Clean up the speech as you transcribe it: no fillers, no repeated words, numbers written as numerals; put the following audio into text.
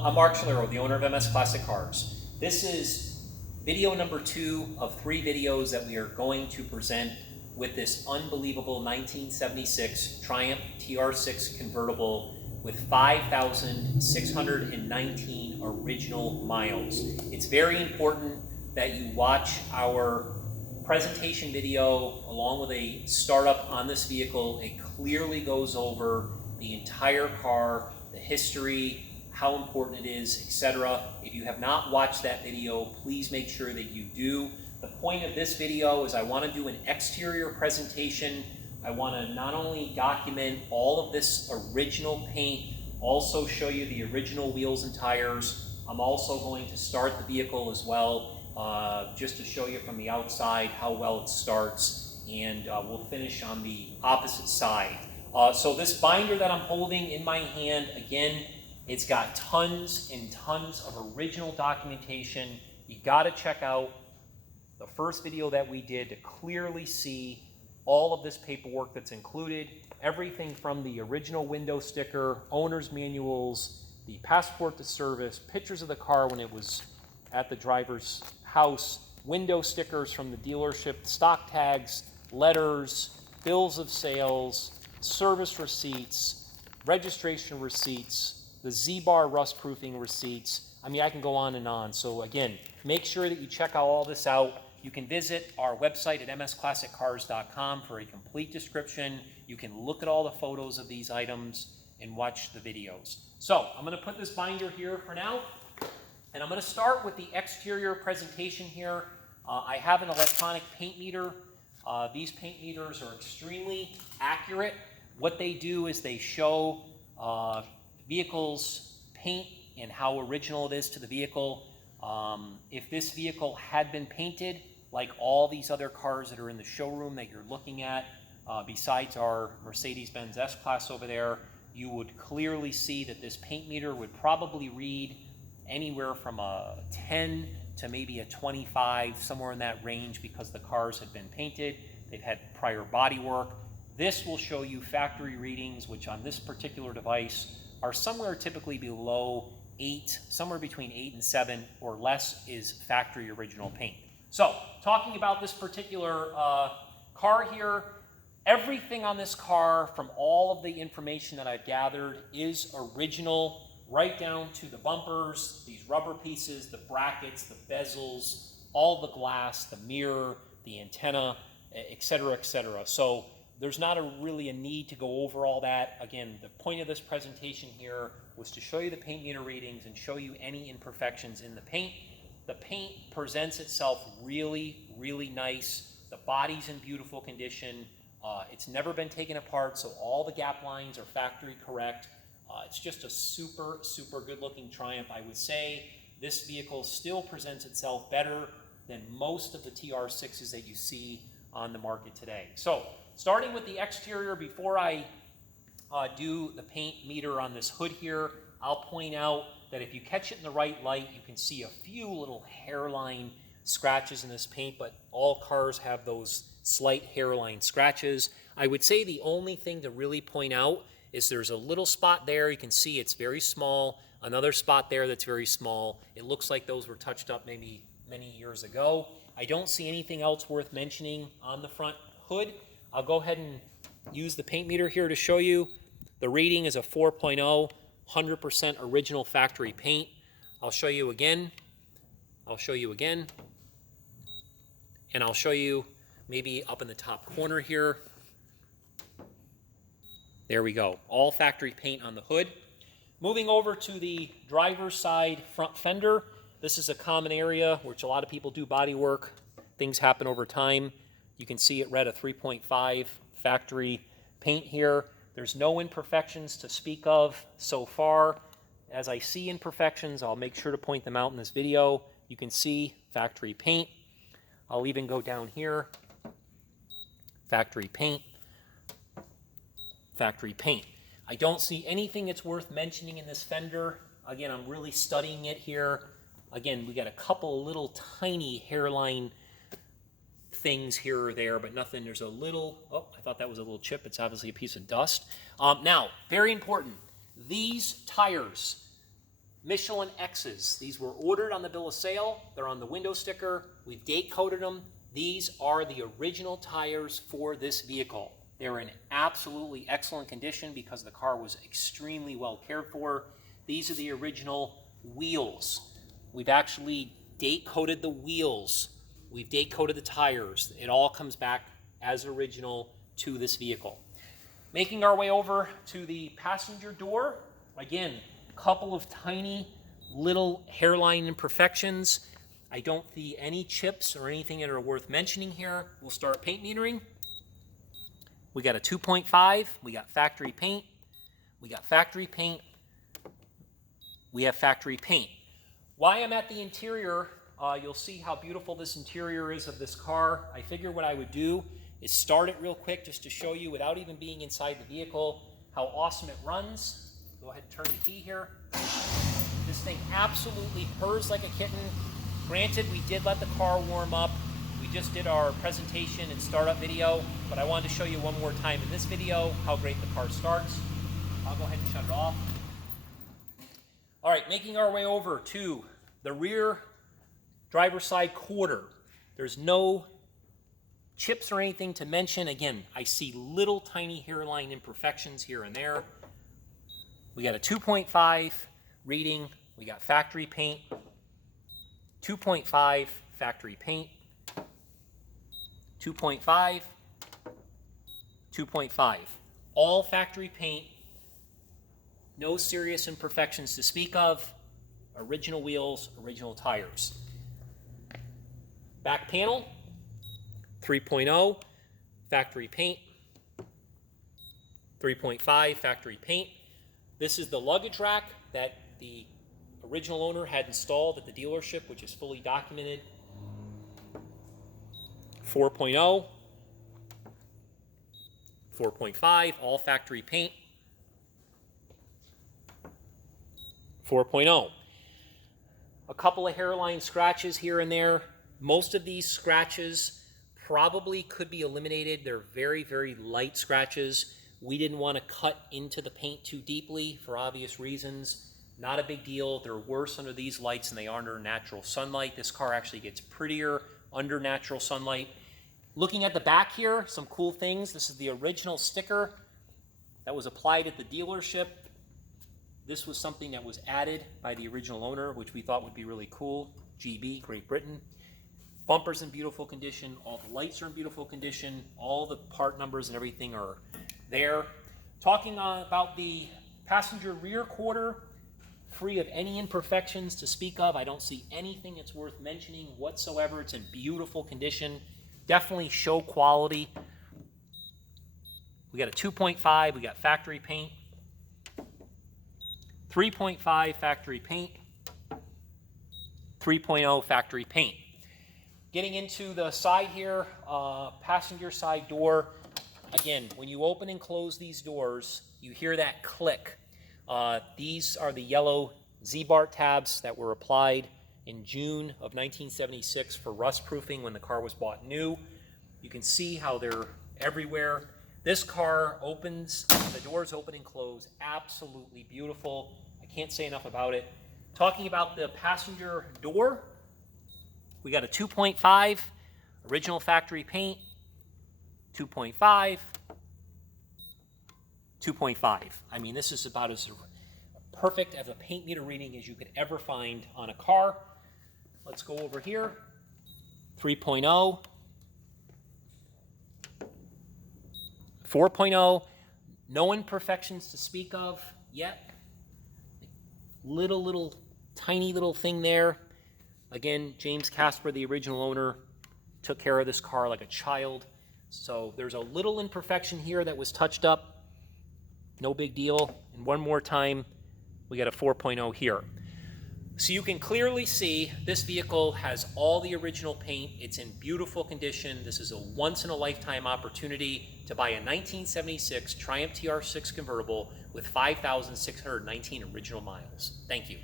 Hello, I'm Mark Schlero, the owner of MS Classic Cars. This is video number 2 of 3 videos that we are going to present with this unbelievable 1976 Triumph TR6 Convertible with 5,619 original miles. It's very important that you watch our presentation video along with a startup on this vehicle. It clearly goes over the entire car, the history, how important it is, etc. If you have not watched that video, please make sure that you do. The point of this video is I want to do an exterior presentation. I want to not only document all of this original paint, also show you the original wheels and tires. I'm also going to start the vehicle as well, just to show you from the outside how well it starts, and we'll finish on the opposite side. So this binder that I'm holding in my hand, again, it's got tons and tons of original documentation. You got to check out the first video that we did to clearly see all of this paperwork that's included. Everything from the original window sticker, owner's manuals, the passport to service, pictures of the car when it was at the driver's house, window stickers from the dealership, stock tags, letters, bills of sales, service receipts, registration receipts, the Ziebart rustproofing receipts. I mean, I can go on and on. So again, make sure that you check all this out. You can visit our website at msclassiccars.com for a complete description. You can look at all the photos of these items and watch the videos. So I'm going to put this binder here for now, and I'm going to start with the exterior presentation here. I have an electronic paint meter. These paint meters are extremely accurate. What they do is they show vehicle's paint and how original it is to the vehicle. If this vehicle had been painted like all these other cars that are in the showroom that you're looking at, besides our Mercedes-Benz S-Class over there, you would clearly see that this paint meter would probably read anywhere from a 10 to maybe a 25, somewhere in that range, because the cars have been painted, they've had prior body work. This will show you factory readings, which on this particular device are somewhere typically below 8, somewhere between 8 and 7 or less is factory original paint. So, talking about this particular car here, everything on this car, from all of the information that I've gathered, is original, right down to the bumpers, these rubber pieces, the brackets, the bezels, all the glass, the mirror, the antenna, etc., etc. So there's not really a need to go over all that. Again, the point of this presentation here was to show you the paint meter readings and show you any imperfections in the paint. The paint presents itself really, really nice. The body's in beautiful condition. It's never been taken apart, so all the gap lines are factory correct. It's just a super, super good looking Triumph. I would say this vehicle still presents itself better than most of the TR6s that you see on the market today. So, starting with the exterior, before I do the paint meter on this hood here, I'll point out that if you catch it in the right light, you can see a few little hairline scratches in this paint, but all cars have those slight hairline scratches. I would say the only thing to really point out is there's a little spot there. You can see it's very small. Another spot there that's very small. It looks like those were touched up maybe many years ago. I don't see anything else worth mentioning on the front hood. I'll go ahead and use the paint meter here to show you. The reading is a 4.0, 100% original factory paint. I'll show you again. I'll show you again. And I'll show you maybe up in the top corner here. There we go. All factory paint on the hood. Moving over to the driver's side front fender. This is a common area which a lot of people do body work. Things happen over time. You can see it read a 3.5 factory paint here. There's no imperfections to speak of so far. As I see imperfections, I'll make sure to point them out in this video. You can see factory paint. I'll even go down here. Factory paint. Factory paint. I don't see anything that's worth mentioning in this fender. Again, I'm really studying it here. Again, we got a couple little tiny hairline things here or there, but nothing. There's a little, oh, I thought that was a little chip. It's obviously a piece of dust. Now, very important, these tires Michelin-X's. These were ordered on the bill of sale. They're on the window sticker. We've date coded them. These are the original tires for this vehicle. They're in absolutely excellent condition because the car was extremely well cared for. These are the original wheels. We've actually date coded the wheels. We've date coded the tires. It all comes back as original to this vehicle. Making our way over to the passenger door. Again, a couple of tiny little hairline imperfections. I don't see any chips or anything that are worth mentioning here. We'll start paint metering. We got a 2.5. We got factory paint. We got factory paint. We have factory paint. While I'm at the interior, you'll see how beautiful this interior is of this car. I figured what I would do is start it real quick just to show you, without even being inside the vehicle, how awesome it runs. Go ahead and turn the key here. This thing absolutely purrs like a kitten. Granted, we did let the car warm up. We just did our presentation and startup video, but I wanted to show you one more time in this video how great the car starts. I'll go ahead and shut it off. All right, making our way over to the rear driver's side quarter. There's no chips or anything to mention. Again, I see little tiny hairline imperfections here and there. We got a 2.5 reading. We got factory paint. 2.5 factory paint. 2.5. 2.5. All factory paint. No serious imperfections to speak of. Original wheels, original tires. Back panel, 3.0, factory paint. 3.5, factory paint. This is the luggage rack that the original owner had installed at the dealership, which is fully documented. 4.0, 4.5, all factory paint. 4.0. A couple of hairline scratches here and there. Most of these scratches probably could be eliminated. They're very, very light scratches. We didn't want to cut into the paint too deeply for obvious reasons. Not a big deal. They're worse under these lights than they are under natural sunlight. This car actually gets prettier under natural sunlight. Looking at the back here, some cool things. This is the original sticker that was applied at the dealership. This was something that was added by the original owner, which we thought would be really cool. GB, Great Britain. Bumper's in beautiful condition. All the lights are in beautiful condition. All the part numbers and everything are there. Talking about the passenger rear quarter, free of any imperfections to speak of. I don't see anything that's worth mentioning whatsoever. It's in beautiful condition. Definitely show quality. We got a 2.5. We got factory paint. 3.5 factory paint, 3.0 factory paint. Getting into the side here, passenger side door. Again, when you open and close these doors, you hear that click. These are the yellow Ziebart tabs that were applied in June of 1976 for rust proofing when the car was bought new. You can see how they're everywhere. This car opens, the doors open and close, absolutely beautiful. I can't say enough about it. Talking about the passenger door, we got a 2.5, original factory paint, 2.5, 2.5. I mean, this is about as perfect of a paint meter reading as you could ever find on a car. Let's go over here, 3.0. 4.0, no imperfections to speak of yet. Little tiny little thing there. Again, James Casper, the original owner, took care of this car like a child. So there's a little imperfection here that was touched up. No big deal. And one more time, we got a 4.0 here. So you can clearly see this vehicle has all the original paint. It's in beautiful condition. This is a once-in-a-lifetime opportunity to buy a 1976 Triumph TR6 Convertible with 5,619 original miles. Thank you.